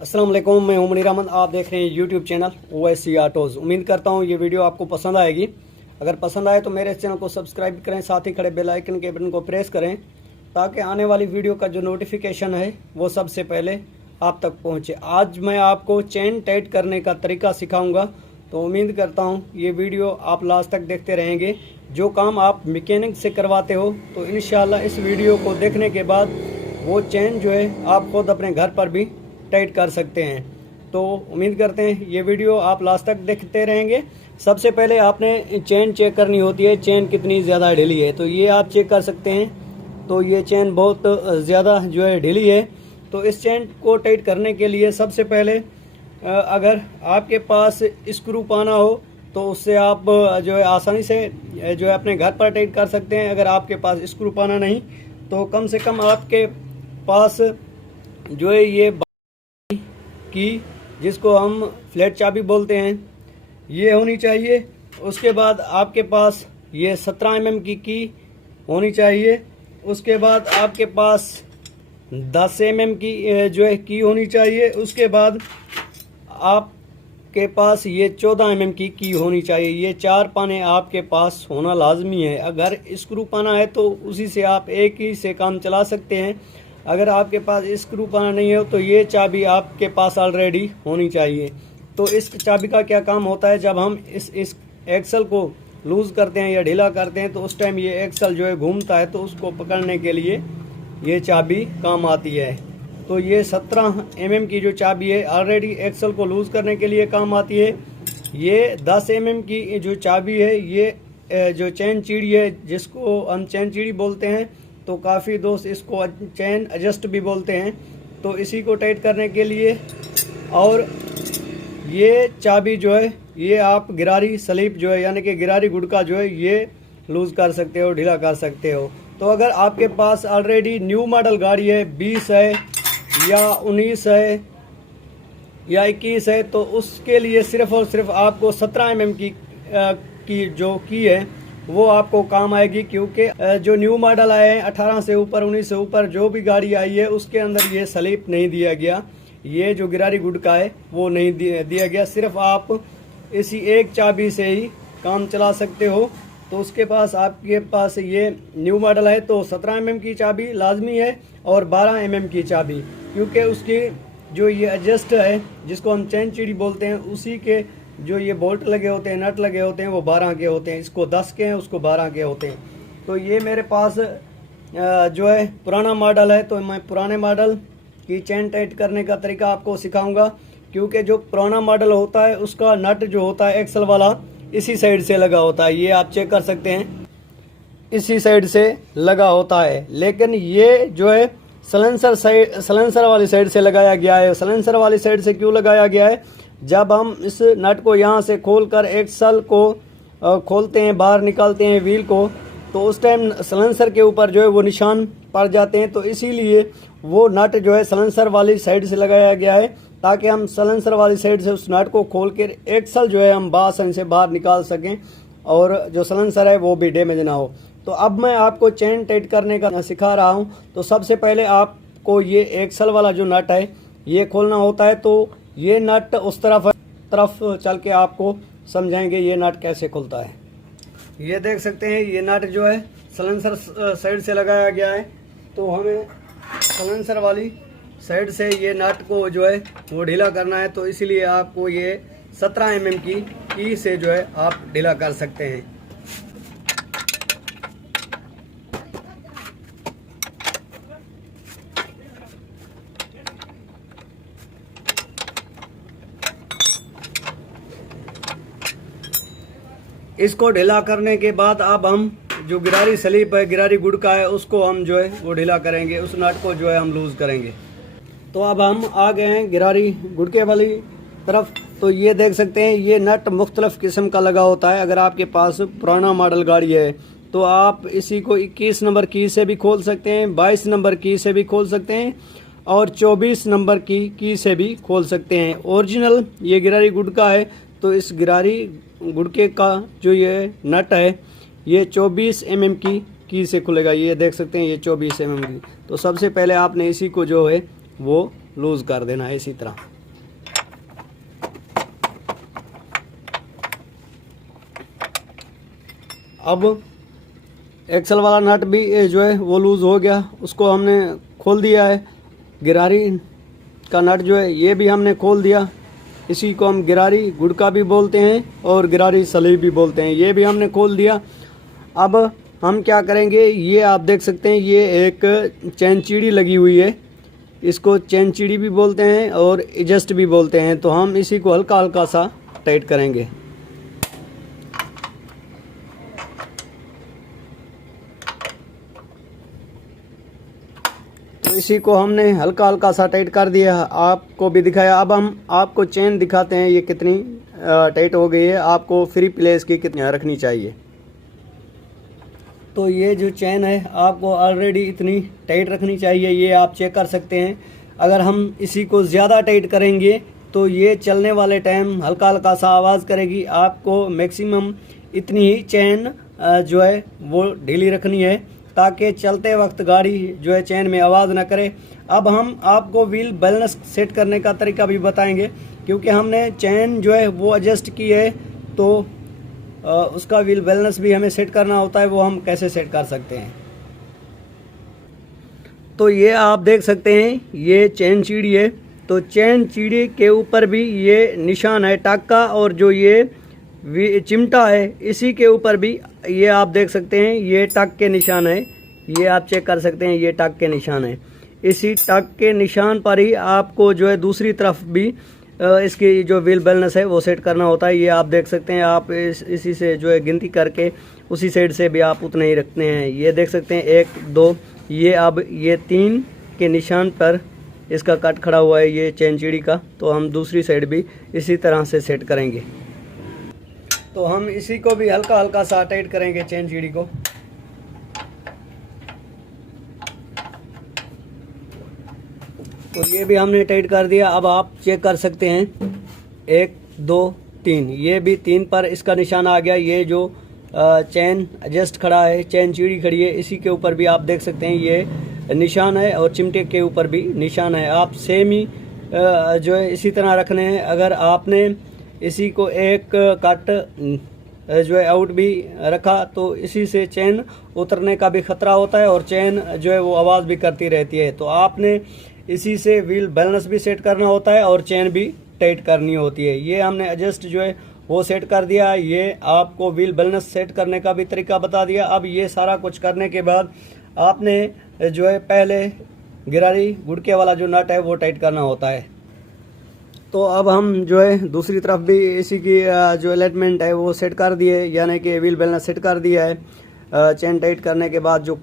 अस्सलाम वालेकुम, मैं हूं मनीर अहमद। आप देख रहे हैं यूट्यूब चैनल ओवैसी ऑटोज़। उम्मीद करता हूं ये वीडियो आपको पसंद आएगी। अगर पसंद आए तो मेरे चैनल को सब्सक्राइब करें, साथ ही खड़े बेल आइकन के बटन को प्रेस करें ताकि आने वाली वीडियो का जो नोटिफिकेशन है वो सबसे पहले आप तक पहुंचे। आज मैं आपको चेन टाइट करने का तरीका सिखाऊंगा, तो उम्मीद करता हूं ये वीडियो आप लास्ट तक देखते रहेंगे। जो काम आप मैकेनिक से करवाते हो तो इंशाल्लाह इस वीडियो को देखने के बाद वो चेन जो है आप खुद अपने घर पर भी टाइट कर सकते हैं। तो उम्मीद करते हैं ये वीडियो आप लास्ट तक देखते रहेंगे। सबसे पहले आपने चेन चेक करनी होती है, चेन कितनी ज़्यादा ढीली है, तो ये आप चेक कर सकते हैं। तो ये चेन बहुत ज़्यादा जो है ढीली है। तो इस चेन को टाइट करने के लिए सबसे पहले अगर आपके पास स्क्रू पाना हो तो उससे आप जो है आसानी से जो है अपने घर पर टाइट कर सकते हैं। अगर आपके पास स्क्रू पाना नहीं तो कम से कम आपके पास जो है ये की, जिसको हम फ्लैट चाबी बोलते हैं, ये होनी चाहिए। उसके बाद आपके पास ये 17 mm की होनी चाहिए। उसके बाद आपके पास 10 mm की जो है की होनी चाहिए। उसके बाद आपके पास ये 14 mm की होनी चाहिए। ये 4 पाने आपके पास होना लाजमी है। अगर स्क्रू पाना है तो उसी से आप एक ही से काम चला सकते हैं। अगर आपके पास स्क्रू पाना नहीं हो तो ये चाबी आपके पास ऑलरेडी होनी चाहिए। तो इस चाबी का क्या काम होता है, जब हम इस एक्सल को लूज़ करते हैं या ढीला करते हैं तो उस टाइम ये एक्सल जो है घूमता है, तो उसको पकड़ने के लिए ये चाबी काम आती है। तो ये 17 mm की जो चाबी है ऑलरेडी एक्सल को लूज़ करने के लिए काम आती है। ये 10 mm की जो चाबी है, ये जो चैन चीड़ी है, जिसको हम चैन चीड़ी बोलते हैं, तो काफ़ी दोस्त इसको चैन एडजस्ट भी बोलते हैं। तो इसी को टाइट करने के लिए, और ये चाबी जो है ये आप गिरारी स्लिप जो है यानी कि गिरारी गुड़का जो है ये लूज़ कर सकते हो, ढीला कर सकते हो। तो अगर आपके पास ऑलरेडी न्यू मॉडल गाड़ी है, 20 है या 19 है या 21 है, तो उसके लिए सिर्फ़ और सिर्फ आपको 17 mm की जो की है वो आपको काम आएगी। क्योंकि जो न्यू मॉडल आए हैं 18 से ऊपर, 19 से ऊपर जो भी गाड़ी आई है उसके अंदर ये स्लिप नहीं दिया गया, ये जो गिरारी गुड़का है वो नहीं दिया गया। सिर्फ आप इसी एक चाबी से ही काम चला सकते हो। तो उसके पास आपके पास ये न्यू मॉडल है तो 17 mm की चाबी लाजमी है और 12 mm की चाबी, क्योंकि उसकी जो ये एडजस्ट है जिसको हम चैन चीड़ी बोलते हैं, उसी के जो ये बोल्ट लगे होते हैं, नट लगे होते हैं, वो 12 के होते हैं। इसको 10 के हैं, उसको 12 के होते हैं। तो ये मेरे पास जो है पुराना मॉडल है, तो मैं पुराने मॉडल की चेन टाइट करने का तरीका आपको सिखाऊंगा। क्योंकि जो पुराना मॉडल होता है उसका नट जो होता है एक्सल वाला इसी साइड से लगा होता है, ये आप चेक कर सकते हैं, इसी साइड से लगा होता है। लेकिन ये जो है सलेंसर वाली साइड से लगाया गया है। सलेंसर वाली साइड से क्यों लगाया गया है, जब हम इस नट को यहाँ से खोलकर एक्सल को खोलते हैं, बाहर निकालते हैं व्हील को, तो उस टाइम सलेंसर के ऊपर जो है वो निशान पड़ जाते हैं। तो इसीलिए वो नट जो है सलेंसर वाली साइड से लगाया गया है, ताकि हम सलेंसर वाली साइड से उस नट को खोल कर एक्सल जो है हम आसानी से बाहर निकाल सकें और जो सलेंसर है वो भी डैमेज ना हो। तो अब मैं आपको चेन टाइट करने का सिखा रहा हूँ। तो सबसे पहले आपको ये एक्सल वाला जो नट है ये खोलना होता है। तो ये नट उस तरफ चल के आपको समझाएंगे ये नट कैसे खुलता है। ये देख सकते हैं ये नट जो है सलेंसर साइड से लगाया गया है, तो हमें सलेंसर वाली साइड से ये नट को जो है वो ढीला करना है। तो इसीलिए आपको ये 17 mm की से जो है आप ढीला कर सकते हैं। इसको ढीला करने के बाद अब हम जो गिरारी स्लिप है, गिरारी गुड़का है, उसको हम जो है वो ढीला करेंगे, उस नट को जो है हम लूज़ करेंगे। तो अब हम आ गए हैं गिरारी गुड़के वाली तरफ। तो ये देख सकते हैं ये नट मुख्तलिफ किस्म का लगा होता है। अगर आपके पास पुराना मॉडल गाड़ी है तो आप इसी को 21 नंबर की से भी खोल सकते हैं, 22 नंबर की से भी खोल सकते हैं और 24 नंबर की से भी खोल सकते हैं। ओरिजिनल ये गिरारी गुड़का है, तो इस गिरारी गुड़के का जो ये नट है ये 24 mm की से खुलेगा। ये देख सकते हैं ये 24 mm की। तो सबसे पहले आपने इसी को जो है वो लूज कर देना है इसी तरह। अब एक्सल वाला नट भी जो है वो लूज़ हो गया, उसको हमने खोल दिया है। गिरारी का नट जो है ये भी हमने खोल दिया। इसी को हम गिरारी गुड़का भी बोलते हैं और गिरारी सलीब भी बोलते हैं। ये भी हमने खोल दिया। अब हम क्या करेंगे, ये आप देख सकते हैं ये एक चैन चीड़ी लगी हुई है, इसको चैन चीड़ी भी बोलते हैं और एडजस्ट भी बोलते हैं। तो हम इसी को हल्का हल्का सा टाइट करेंगे। तो इसी को हमने हल्का हल्का सा टाइट कर दिया, आपको भी दिखाया। अब हम आपको चेन दिखाते हैं ये कितनी टाइट हो गई है, आपको फ्री प्लेस की कितनी रखनी चाहिए। तो ये जो चेन है आपको ऑलरेडी इतनी टाइट रखनी चाहिए, ये आप चेक कर सकते हैं। अगर हम इसी को ज़्यादा टाइट करेंगे तो ये चलने वाले टाइम हल्का हल्का सा आवाज़ करेगी। आपको मैक्सिमम इतनी ही चेन जो है वो ढीली रखनी है ताकि चलते वक्त गाड़ी जो है चेन में आवाज़ ना करे। अब हम आपको व्हील बैलेंस सेट करने का तरीका भी बताएंगे, क्योंकि हमने चेन जो है वो एडजस्ट की है तो उसका व्हील बैलेंस भी हमें सेट करना होता है। वो हम कैसे सेट कर सकते हैं, तो ये आप देख सकते हैं ये चेन चीड़ी है। तो चेन चीड़ी के ऊपर भी ये निशान है टाक का, और जो ये चिमटा है इसी के ऊपर भी ये आप देख सकते हैं ये टक के निशान है। ये आप चेक कर सकते हैं ये टक के निशान है। इसी टक के निशान पर ही आपको जो है दूसरी तरफ भी इसकी जो व्हील बैलेंस है वो सेट करना होता है। ये आप देख सकते हैं, आप इसी से जो है गिनती करके उसी साइड से भी आप उतने ही रखते हैं। ये देख सकते हैं 1 2, ये अब ये 3 के निशान पर इसका कट खड़ा हुआ है ये चेन चीड़ी का। तो हम दूसरी साइड भी इसी तरह से सेट करेंगे। तो हम इसी को भी हल्का हल्का सा टाइट करेंगे चेन चीड़ी को। तो ये भी हमने टाइट कर दिया। अब आप चेक कर सकते हैं 1 2 3, ये भी 3 पर इसका निशान आ गया। ये जो चेन एडजस्ट खड़ा है, चेन चीड़ी खड़ी है, इसी के ऊपर भी आप देख सकते हैं ये निशान है और चिमटे के ऊपर भी निशान है। आप सेम ही जो है इसी तरह रखने हैं। अगर आपने इसी को एक कट जो है आउट भी रखा तो इसी से चेन उतरने का भी खतरा होता है और चेन जो है वो आवाज़ भी करती रहती है। तो आपने इसी से व्हील बैलेंस भी सेट करना होता है और चेन भी टाइट करनी होती है। ये हमने एडजस्ट जो है वो सेट कर दिया। ये आपको व्हील बैलेंस सेट करने का भी तरीका बता दिया। अब ये सारा कुछ करने के बाद आपने जो है पहले गिरारी गुड़के वाला जो नट है वो टाइट करना होता है। तो अब हम जो है दूसरी तरफ भी इसी की जो अलाइनमेंट है वो सेट कर दिए, यानी कि व्हील बैलेंस सेट कर दिया है। चेन टाइट करने के बाद जो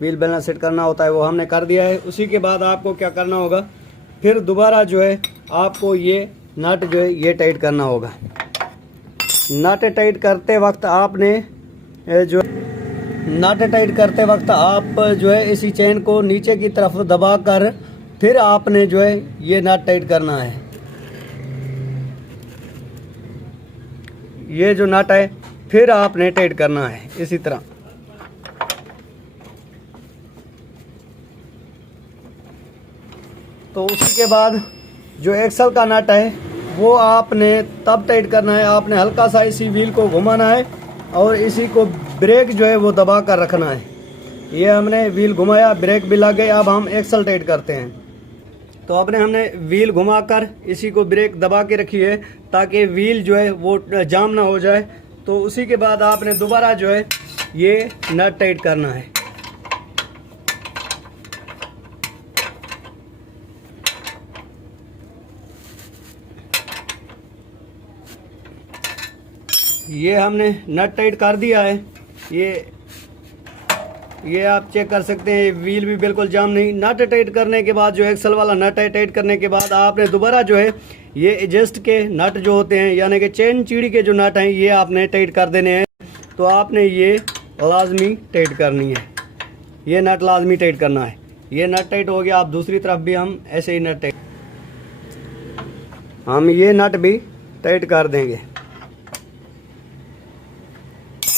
व्हील बैलेंस सेट करना होता है वो हमने कर दिया है। उसी के बाद आपको क्या करना होगा, फिर दोबारा जो है आपको ये नट जो है ये टाइट करना होगा। नट टाइट करते वक्त आपने जो नट टाइट करते वक्त आप जो है इसी चेन को नीचे की तरफ दबा कर फिर आपने जो है ये नट टाइट करना है। ये जो नट है फिर आपने टाइट करना है इसी तरह। तो उसी के बाद जो एक्सल का नट है वो आपने तब टाइट करना है, आपने हल्का सा इसी व्हील को घुमाना है और इसी को ब्रेक जो है वो दबा कर रखना है। ये हमने व्हील घुमाया, ब्रेक भी लग गई। अब हम एक्सल टाइट करते हैं। तो हमने व्हील घुमाकर इसी को ब्रेक दबा के रखी है ताकि व्हील जो है वो जाम ना हो जाए। तो उसी के बाद आपने दोबारा जो है ये नट टाइट करना है। ये हमने नट टाइट कर दिया है। ये आप चेक कर सकते हैं व्हील भी बिल्कुल जाम नहीं। नट टाइट करने के बाद जो एक्सल वाला नट है टाइट करने के बाद आपने दोबारा जो है ये एडजस्ट के नट जो होते हैं यानी कि चेन चीड़ी के जो नट हैं ये आपने टाइट कर देने हैं। तो आपने ये लाजमी टाइट करनी है, ये नट लाजमी टाइट करना है। ये नट टाइट हो गया। आप दूसरी तरफ भी हम ऐसे ही नट टाइट, हम ये नट भी टाइट कर देंगे।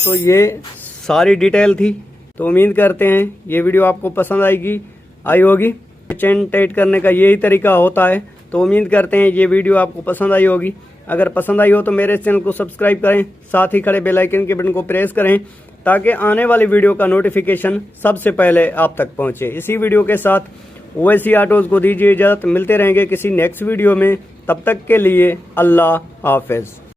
तो ये सारी डिटेल थी। तो उम्मीद करते हैं ये वीडियो आपको पसंद आई होगी। चेन टाइट करने का यही तरीका होता है। तो उम्मीद करते हैं ये वीडियो आपको पसंद आई होगी। अगर पसंद आई हो तो मेरे चैनल को सब्सक्राइब करें, साथ ही खड़े बेल आइकन के बटन को प्रेस करें ताकि आने वाली वीडियो का नोटिफिकेशन सबसे पहले आप तक पहुंचे। इसी वीडियो के साथ ओवैसी ऑटोज को दीजिए इजाजत। मिलते रहेंगे किसी नेक्स्ट वीडियो में, तब तक के लिए अल्लाह हाफिज।